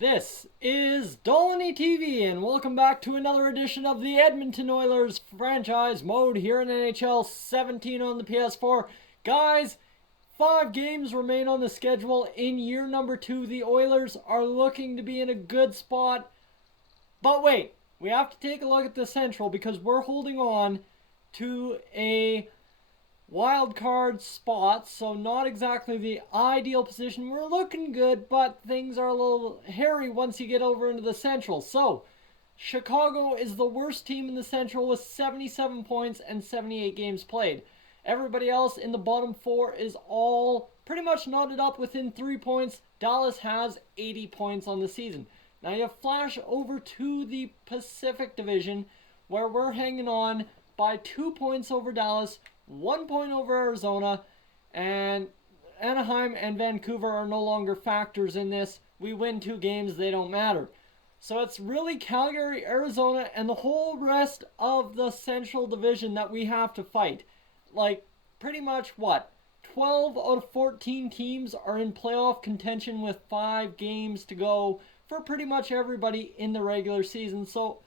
This is Dolany TV, and welcome back to another edition of the Edmonton Oilers franchise mode here in NHL 17 on the PS4. Guys, 5 games remain on the schedule in year number 2. The Oilers are looking to be in a good spot. But wait, we have to take a look at the Central because we're holding on to a wild card spot, so not exactly the ideal position. We're looking good, but things are a little hairy once you get over into the Central. So Chicago is the worst team in the Central with 77 points and 78 games played. Everybody else in the bottom 4 is all pretty much knotted up within 3 points. Dallas has 80 points on the season. Now you flash over to the Pacific Division, where we're hanging on by 2 points over Dallas, 1 point over Arizona, and Anaheim and Vancouver are no longer factors in this. We win 2 games, they don't matter. So it's really Calgary, Arizona, and the whole rest of the Central Division that we have to fight. Like, pretty much 12 out of 14 teams are in playoff contention with 5 games to go for pretty much everybody in the regular season. So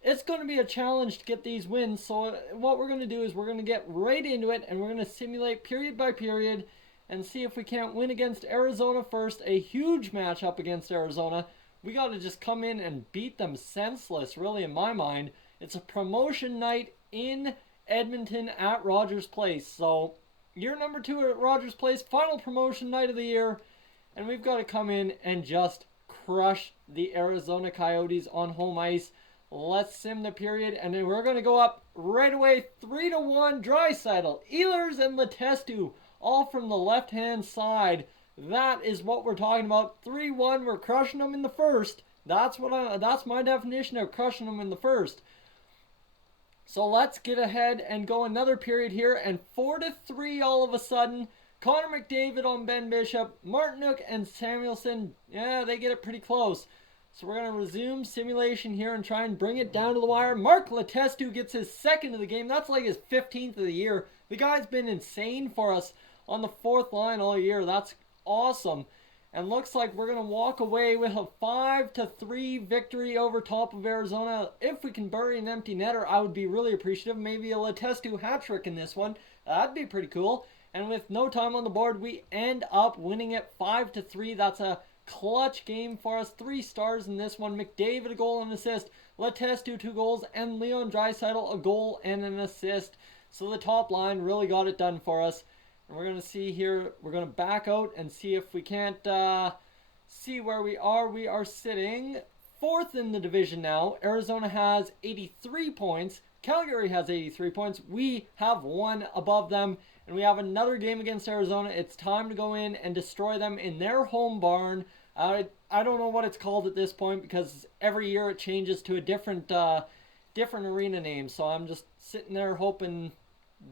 it's going to be a challenge to get these wins. So what we're going to do is we're going to get right into it, and we're going to simulate period by period and see if we can't win against Arizona first. A huge matchup against Arizona. We got to just come in and beat them senseless, really, in my mind. It's a promotion night in Edmonton at Rogers Place. So year number 2 at Rogers Place, final promotion night of the year, and we've got to come in and just crush the Arizona Coyotes on home ice. Let's sim the period, and then we're going to go up right away, 3-1, Draisaitl, Ehlers, and Letestu, all from the left-hand side. That is what we're talking about. 3-1, we're crushing them in the first. That's my definition of crushing them in the first. So let's get ahead and go another period here, and 4-3 all of a sudden. Connor McDavid on Ben Bishop, Martinook and Samuelson, yeah, they get it pretty close. So we're going to resume simulation here and try and bring it down to the wire. Mark Letestu gets his 2nd of the game. That's like his 15th of the year. The guy's been insane for us on the 4th line all year. That's awesome. And looks like we're going to walk away with a 5-3 victory over top of Arizona. If we can bury an empty netter, I would be really appreciative. Maybe a Letestu hat trick in this one. That'd be pretty cool. And with no time on the board, we end up winning it 5-3. That's a clutch game for us. 3 stars in this one. McDavid a goal and assist, Letestu 2 goals, and Leon Draisaitl a goal and an assist. So the top line really got it done for us. And we're going to see here, we're going to back out and see if we can't see where we are. We are sitting 4th in the division now. Arizona has 83 points. Calgary has 83 points. We have 1 above them. And we have another game against Arizona. It's time to go in and destroy them in their home barn. I don't know what it's called at this point because every year it changes to a different arena name. So I'm just sitting there hoping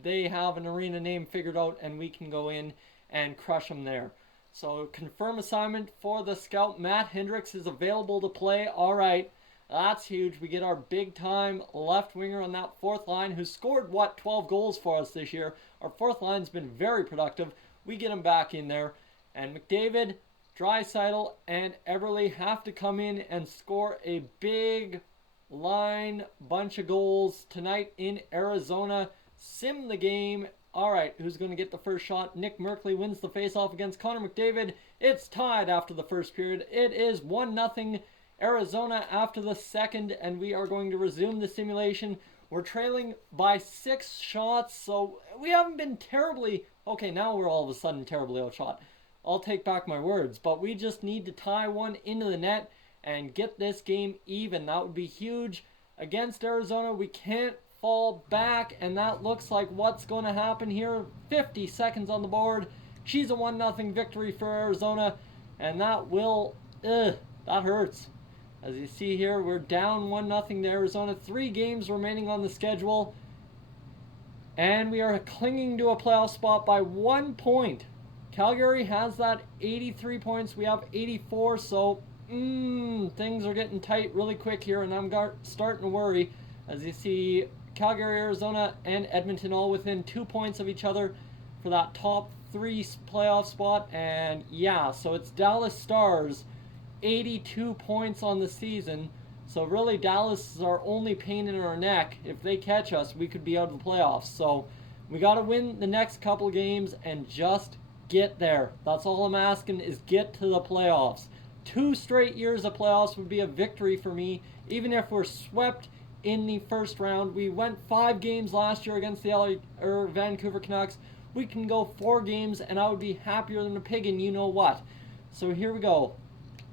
they have an arena name figured out and we can go in and crush them there. So confirm assignment for the scout. Matt Hendricks is available to play. All right. That's huge. We get our big-time left winger on that 4th line who scored, 12 goals for us this year. Our 4th line's been very productive. We get him back in there. And McDavid, Draisaitl, and Everly have to come in and score a big line bunch of goals tonight in Arizona. Sim the game. All right, who's going to get the first shot? Nick Merkley wins the faceoff against Connor McDavid. It's tied after the first period. It is 1-0 Arizona after the 2nd, and we are going to resume the simulation. We're trailing by 6 shots, so we haven't been terribly... Okay, now we're all of a sudden terribly outshot. I'll take back my words, but we just need to tie one into the net and get this game even. That would be huge. Against Arizona, we can't fall back, and that looks like what's going to happen here. 50 seconds on the board. She's a 1-0 victory for Arizona, and that will... that hurts. As you see here, we're down 1-0 to Arizona. 3 games remaining on the schedule. And we are clinging to a playoff spot by 1 point. Calgary has that 83 points. We have 84, so things are getting tight really quick here, and I'm starting to worry. As you see, Calgary, Arizona, and Edmonton all within 2 points of each other for that top 3 playoff spot. And yeah, so it's Dallas Stars 82 points on the season. So really, Dallas is our only pain in our neck. If they catch us, we could be out of the playoffs. So we got to win the next couple games and just get there. That's all I'm asking, is get to the playoffs. 2 straight years of playoffs would be a victory for me, even if we're swept in the first round. We went 5 games last year against the Vancouver Canucks. We can go 4 games and I would be happier than a pig, and you know what. So here we go.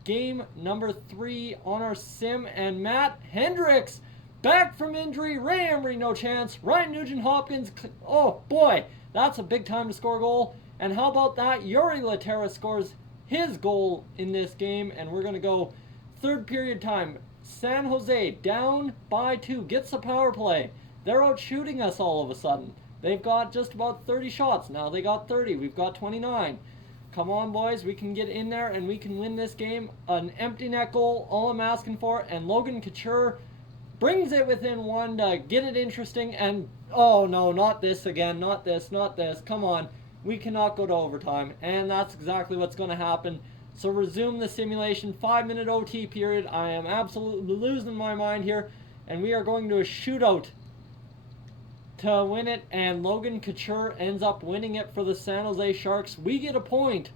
Game number 3 on our sim, and Matt Hendricks back from injury. Ray Emery, no chance. Ryan Nugent-Hopkins, oh boy, that's a big time to score a goal. And how about that? Yuri Laterra scores his goal in this game, and we're going to go third period time. San Jose down by 2, gets the power play. They're out shooting us all of a sudden. They've got just about 30 shots. Now they got 30. We've got 29. Come on, boys. We can get in there and we can win this game. An empty net goal, all I'm asking for. And Logan Couture brings it within 1 to get it interesting. And, oh no, not this again. Not this, not this. Come on. We cannot go to overtime. And that's exactly what's going to happen. So resume the simulation. 5-minute OT period. I am absolutely losing my mind here. And we are going to a shootout to win it, and Logan Couture ends up winning it for the San Jose Sharks. We get a point,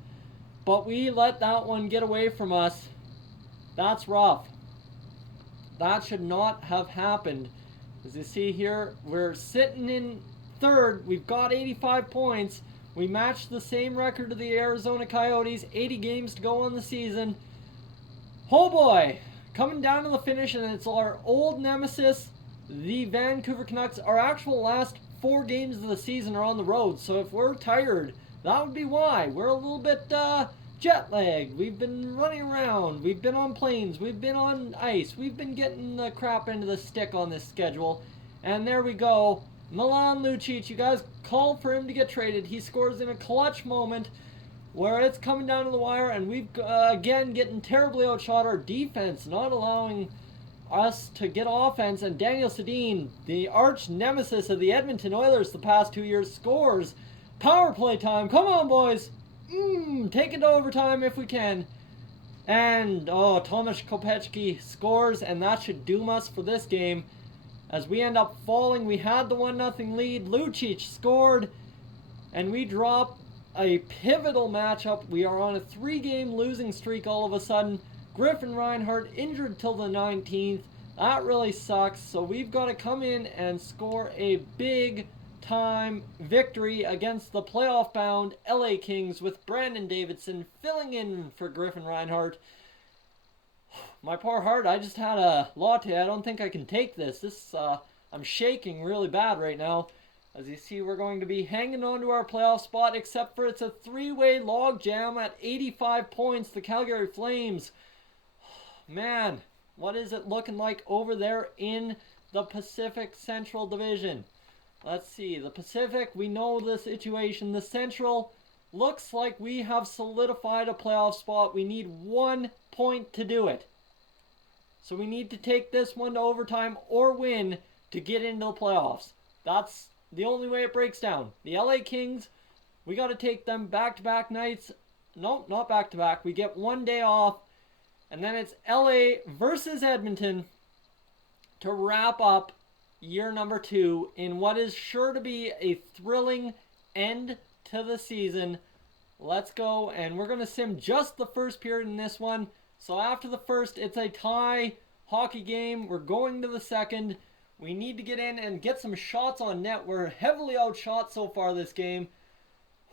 but we let that one get away from us. That's rough. That should not have happened. As you see here, we're sitting in third. We've got 85 points. We matched the same record of the Arizona Coyotes. 80 games to go on the season. Oh boy, coming down to the finish, and it's our old nemesis, the Vancouver Canucks. Our actual last 4 games of the season are on the road, so if we're tired, that would be why. We're a little bit jet lagged. We've been running around. We've been on planes. We've been on ice. We've been getting the crap into the stick on this schedule. And there we go. Milan Lucic, you guys called for him to get traded. He scores in a clutch moment where it's coming down to the wire, and we've again getting terribly outshot. Our defense not allowing us to get offense, and Daniel Sedin, the arch nemesis of the Edmonton Oilers the past 2 years, scores. Power play time. Come on, boys. Take it to overtime if we can. And, oh, Tomasz Kopechki scores, and that should doom us for this game. As we end up falling, we had the 1-0 lead. Lucic scored, and we drop a pivotal matchup. We are on a 3-game losing streak all of a sudden. Griffin Reinhart injured till the 19th. That really sucks. So we've got to come in and score a big time victory against the playoff-bound LA Kings with Brandon Davidson filling in for Griffin Reinhart. My poor heart, I just had a latte. I don't think I can take this. I'm shaking really bad right now. As you see, we're going to be hanging on to our playoff spot, except for it's a 3-way log jam at 85 points. The Calgary Flames, man, what is it looking like over there in the Pacific Central Division? Let's see. The Pacific, we know the situation. The Central looks like we have solidified a playoff spot. We need 1 point to do it. So we need to take this one to overtime or win to get into the playoffs. That's the only way it breaks down. The LA Kings, we got to take them back-to-back nights. No, not back-to-back. We get 1 day off. And then it's LA versus Edmonton to wrap up year number 2 in what is sure to be a thrilling end to the season. Let's go, and we're going to sim just the first period in this one. So after the first, it's a tie hockey game. We're going to the second. We need to get in and get some shots on net. We're heavily outshot so far this game.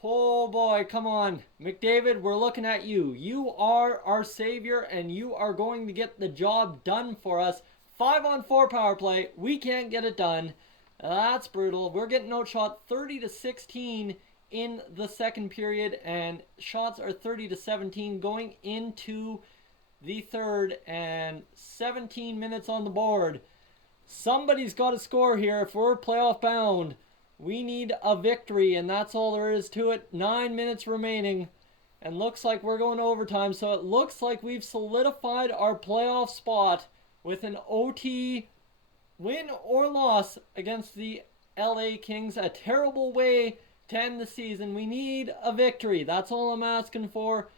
Oh boy, come on. McDavid, we're looking at you. You are our savior, and you are going to get the job done for us. 5-on-4 power play. We can't get it done. That's brutal. We're getting outshot 30-16 in the second period, and shots are 30-17 going into the third, and 17 minutes on the board. Somebody's got to score here if we're playoff bound. We need a victory, and that's all there is to it. 9 minutes remaining, and looks like we're going to overtime. So it looks like we've solidified our playoff spot with an OT win or loss against the LA Kings. A terrible way to end the season. We need a victory. That's all I'm asking for.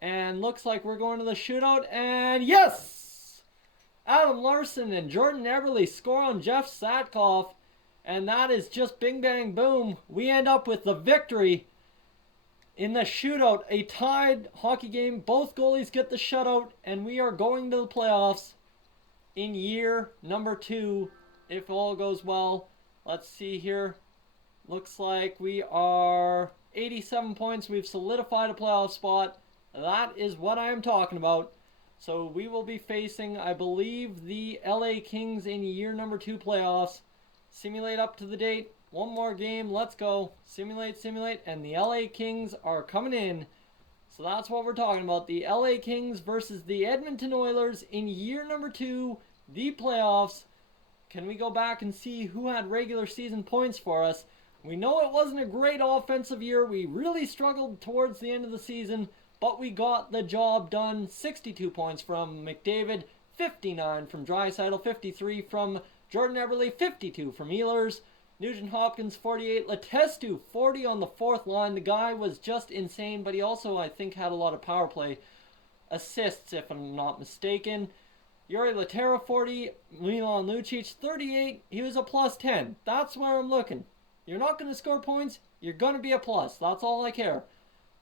And looks like we're going to the shootout. And yes! Adam Larson and Jordan Eberle score on Jeff Satkoff. And that is just bing bang boom. We end up with the victory in the shootout. A tied hockey game. Both goalies get the shutout. And we are going to the playoffs in year number 2. If all goes well. Let's see here. Looks like we are 87 points. We've solidified a playoff spot. That is what I am talking about. So we will be facing, I believe, the LA Kings in year number 2 playoffs. Simulate up to the date. One more game. Let's go. Simulate, simulate. And the LA Kings are coming in. So that's what we're talking about. The LA Kings versus the Edmonton Oilers in year number 2, the playoffs. Can we go back and see who had regular season points for us? We know it wasn't a great offensive year. We really struggled towards the end of the season, but we got the job done. 62 points from McDavid, 59 from Draisaitl, 53 from Jordan Eberle, 52 from Ehlers, Nugent Hopkins 48, Letestu 40 on the fourth line. The guy was just insane, but he also, I think, had a lot of power play assists, if I'm not mistaken. Yuri Laterra 40, Milan Lucic 38. He was a plus 10. That's where I'm looking. You're not going to score points. You're going to be a plus. That's all I care.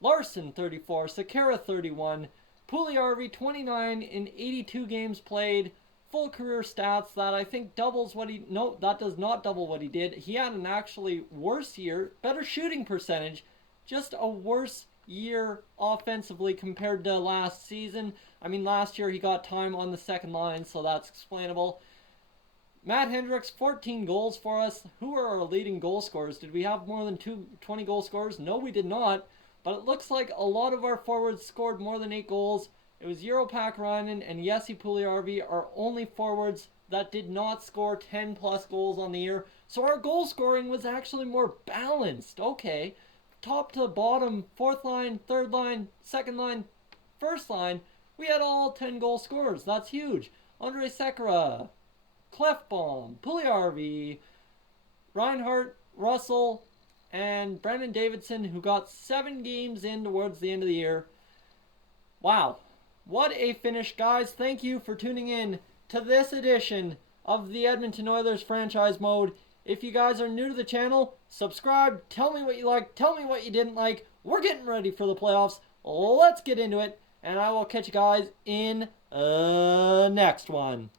Larson 34, Sekera 31, Puljujärvi 29 in 82 games played. Full career stats that I think doubles what he... No, that does not double what he did. He had an actually worse year. Better shooting percentage. Just a worse year offensively compared to last season. I mean, last year he got time on the second line, so that's explainable. Matt Hendricks, 14 goals for us. Who are our leading goal scorers? Did we have more than 20 goal scorers? No, we did not. But it looks like a lot of our forwards scored more than 8 goals. It was Jiro Pakarinen and Jesse Puljujärvi, our only forwards that did not score 10 plus goals on the year. So our goal scoring was actually more balanced. Okay. Top to bottom, fourth line, third line, second line, first line, we had all 10 goal scorers. That's huge. Andrei Sekera, Clefbaum, Puljujärvi, Reinhart, Russell, and Brendan Davidson, who got 7 games in towards the end of the year. Wow. What a finish, guys. Thank you for tuning in to this edition of the Edmonton Oilers franchise mode. If you guys are new to the channel, subscribe. Tell me what you liked. Tell me what you didn't like. We're getting ready for the playoffs. Let's get into it. And I will catch you guys in the next one.